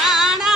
കാണാ